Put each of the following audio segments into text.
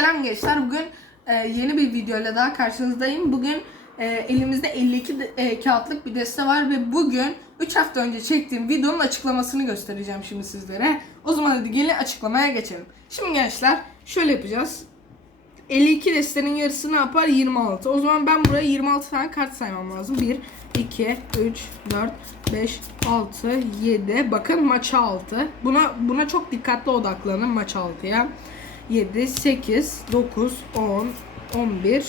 Selam gençler. Bugün e, yeni bir videoyla daha karşınızdayım. Bugün e, elimizde 52 de- e, kağıtlık bir deste var ve bugün 3 hafta önce çektiğim videonun açıklamasını göstereceğim şimdi sizlere. O zaman hadi gelin açıklamaya geçelim. Şimdi gençler şöyle yapacağız. 52 destenin yarısı ne yapar? 26. O zaman ben buraya 26 tane kart saymam lazım. 1, 2, 3, 4, 5, 6, 7. Bakın maça 6. Buna buna çok dikkatli odaklanın maç 6'ya. 7, 8, 9, 10, 11,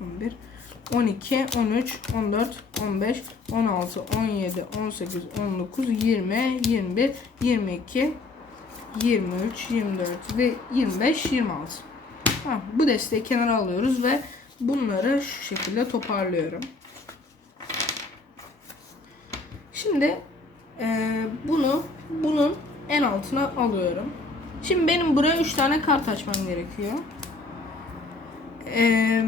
11, 12, 13, 14, 15, 16, 17, 18, 19, 20, 21, 22, 23, 24 ve 25, 26. Ha, bu desteği kenara alıyoruz ve bunları şu şekilde toparlıyorum. Şimdi eee, bunu bunun en altına alıyorum. Şimdi benim buraya 3 tane kart açmam gerekiyor. Eee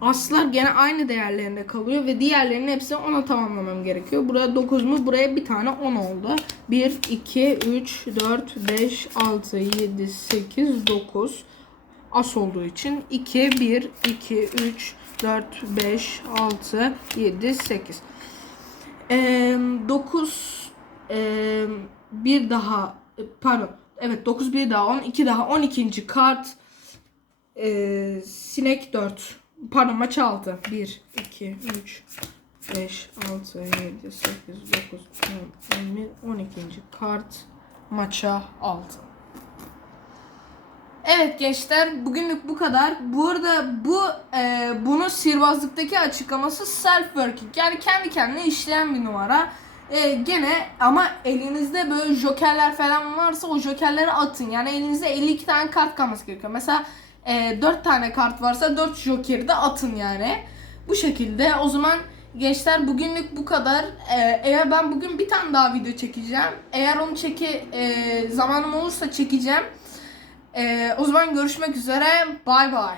aslar gene aynı değerlerinde kalıyor ve diğerlerinin hepsini 10'a tamamlamam gerekiyor. Buraya 9 mu? Buraya bir tane 10 oldu. 1, 2, 3, 4, 5, 6, 7, 8, 9. As olduğu için 2, 1, 2, 3, 4, 5, 6, 7, 8. 9 bir daha e, pardon evet 9 bir daha 10 2 daha 12. kart e, sinek 4 pardon maç 6 1 2 3 5 6 7 8 9 10 11 12. kart maça 6 Evet gençler bugünlük bu kadar. Bu arada bu e, bunun sihirbazlıktaki açıklaması self working yani kendi kendine işleyen bir numara. E, gene ama elinizde böyle jokerler falan varsa o jokerleri atın. Yani elinizde 52 tane kart kalması gerekiyor. Mesela e, 4 tane kart varsa 4 jokeri de atın yani. Bu şekilde o zaman gençler bugünlük bu kadar. E, eğer ben bugün bir tane daha video çekeceğim. Eğer onu çeki e, zamanım olursa çekeceğim. Ee, o zaman görüşmek üzere. Bay bay.